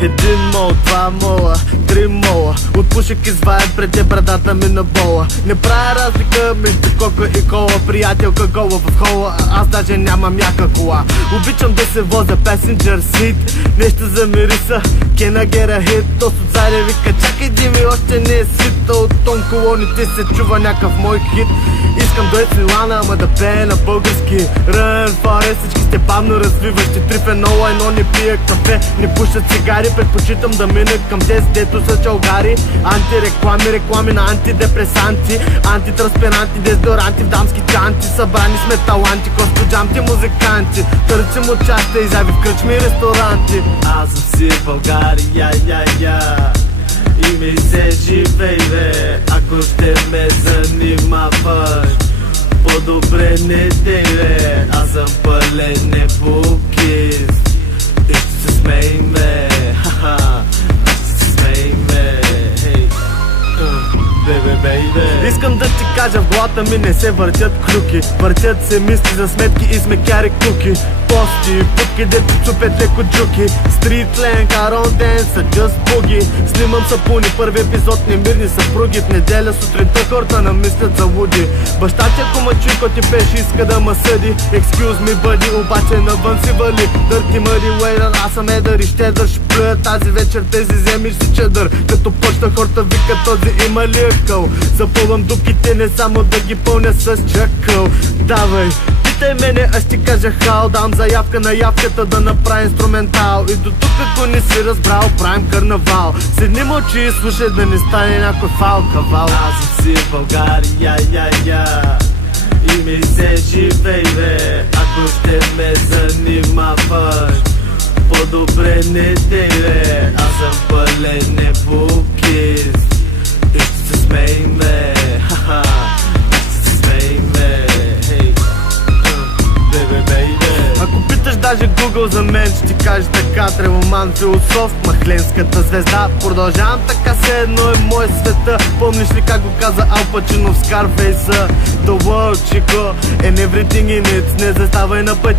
Един мол, два мола, три мола. От пушек изваят пред те брадата ми на бола. Не правя разлика между кока и кола. Приятелка гола в хола, аз даже нямам яка кола. Обичам да се возя passenger seat. Нещо замириса, can I get a hit? То отзаде вика, чакай Дими, още не е свита. От тон колоните се чува някакъв мой хит. Искам дует с Милана, ама да пее на български. Run Forest, всички сте бавно развиващи. 3 фенола, едно не пия кафе, не пушат цигари. Предпочитам да мина към тези, дето са чалгари. Антиреклами, реклами на антидепресанти, антитранспиранти, дезодоранти в дамски чанти. Събрани сме таланти, коспледжамти, музиканти. Търсим участие, изяви в кръчми и ресторанти. Аз съм си в България, и ми се живей, бе. Ако ще ме занимаваш, по-добре не дей, бе. Аз съм пълен епокист и ще се смеем, бе. Ще се смеем, бе. Искам да ти кажа, в главата ми не се въртят клюки. Въртят се мисли за сметки и смекяри куки. Пости, путки, дето чупят леко джуки. Стрит ленг, арон ден са just boogie. Снимам сапуни, първи епизод немирни съпруги. В неделя сутринта хората намислят за луди. Баща ти ако ма чуй, ко ти пеше, иска да ма съди. Excuse me buddy, обаче навън си вали. Дърти мъди уейдър, аз съм едър и щедър. Ще плюя тази вечер, тези земиш си чедър. Като почта хората вика, този има ли акъл? Запълвам дупките, не само да ги пълня с чакъл. Давай, питай мене, аз ти кажа хал. Дам заявка на явката да направи инструментал. И до тук ако не си разбрал, правим карнавал. Седни мълчи и слушай да не стане някой фал кавал. Аз съм си в България, и ми се живей, бе. Ако ще ме занимаваш, по-добре не дей, бе. Аз съм пълен епокист и ще се смеем, бе. Ще се смеем, бе. Ако питаш даже Google за мен, ще ти каже така. Тревоман, философ, махленската звезда. Продължавам така, все едно е мой света. Помниш ли как го каза Ал Пачино в Скарфейса? The world, chico, and everything in it. Не заставай на пътя